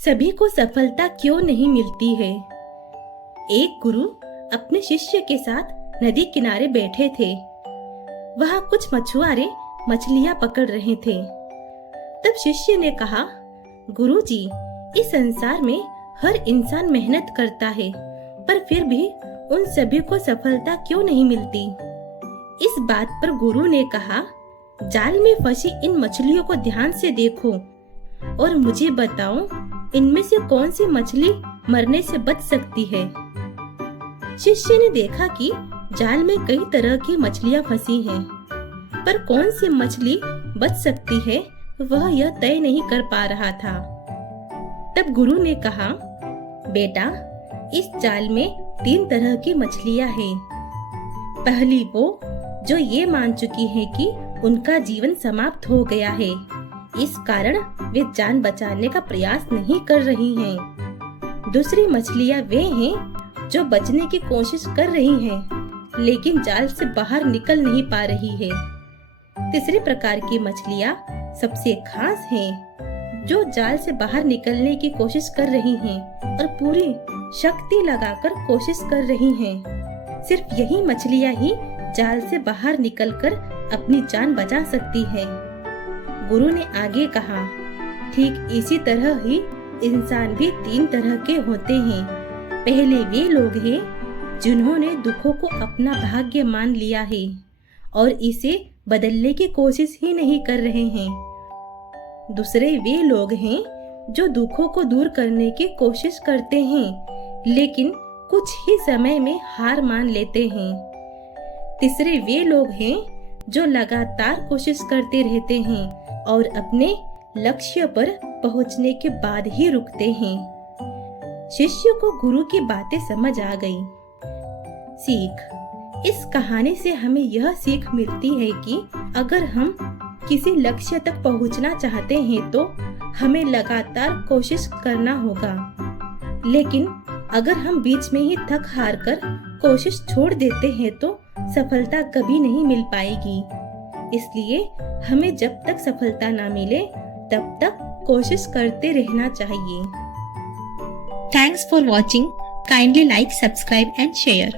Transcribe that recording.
सभी को सफलता क्यों नहीं मिलती है। एक गुरु अपने शिष्य के साथ नदी किनारे बैठे थे। वहाँ कुछ मछुआरे मछलियाँ पकड़ रहे थे। तब शिष्य ने कहा, गुरुजी, इस संसार में हर इंसान मेहनत करता है, पर फिर भी उन सभी को सफलता क्यों नहीं मिलती। इस बात पर गुरु ने कहा, जाल में फंसी इन मछलियों को ध्यान से देखो और मुझे बताओ, इनमें से कौन सी मछली मरने से बच सकती है। शिष्य ने देखा कि जाल में कई तरह की मछलियां फंसी हैं, पर कौन सी मछली बच सकती है वह यह तय नहीं कर पा रहा था। तब गुरु ने कहा, बेटा, इस जाल में 3 तरह की मछलियां हैं। पहली वो जो ये मान चुकी है कि उनका जीवन समाप्त हो गया है, इस कारण वे जान बचाने का प्रयास नहीं कर रही हैं। दूसरी मछलियां वे हैं जो बचने की कोशिश कर रही हैं, लेकिन जाल से बाहर निकल नहीं पा रही है। तीसरी प्रकार की मछलियां सबसे खास हैं, जो जाल से बाहर निकलने की कोशिश कर रही हैं और पूरी शक्ति लगाकर कोशिश कर रही हैं। सिर्फ यही मछलियां ही जाल से बाहर निकलकर अपनी जान बचा सकती हैं। गुरु ने आगे कहा, ठीक इसी तरह ही इंसान भी 3 तरह के होते हैं। पहले वे लोग हैं जिन्होंने दुखों को अपना भाग्य मान लिया है और इसे बदलने की कोशिश ही नहीं कर रहे हैं। दूसरे वे लोग हैं जो दुखों को दूर करने की कोशिश करते हैं, लेकिन कुछ ही समय में हार मान लेते हैं। तीसरे वे लोग हैं जो लगातार कोशिश करते रहते हैं और अपने लक्ष्य पर पहुंचने के बाद ही रुकते हैं। शिष्य को गुरु की बातें समझ आ गई। सीख, इस कहानी से हमें यह सीख मिलती है कि अगर हम किसी लक्ष्य तक पहुंचना चाहते हैं तो हमें लगातार कोशिश करना होगा, लेकिन अगर हम बीच में ही थक हार कर कोशिश छोड़ देते हैं तो सफलता कभी नहीं मिल पाएगी। इसलिए हमें जब तक सफलता ना मिले तब तक कोशिश करते रहना चाहिए। Thanks for watching. Kindly like, subscribe and share.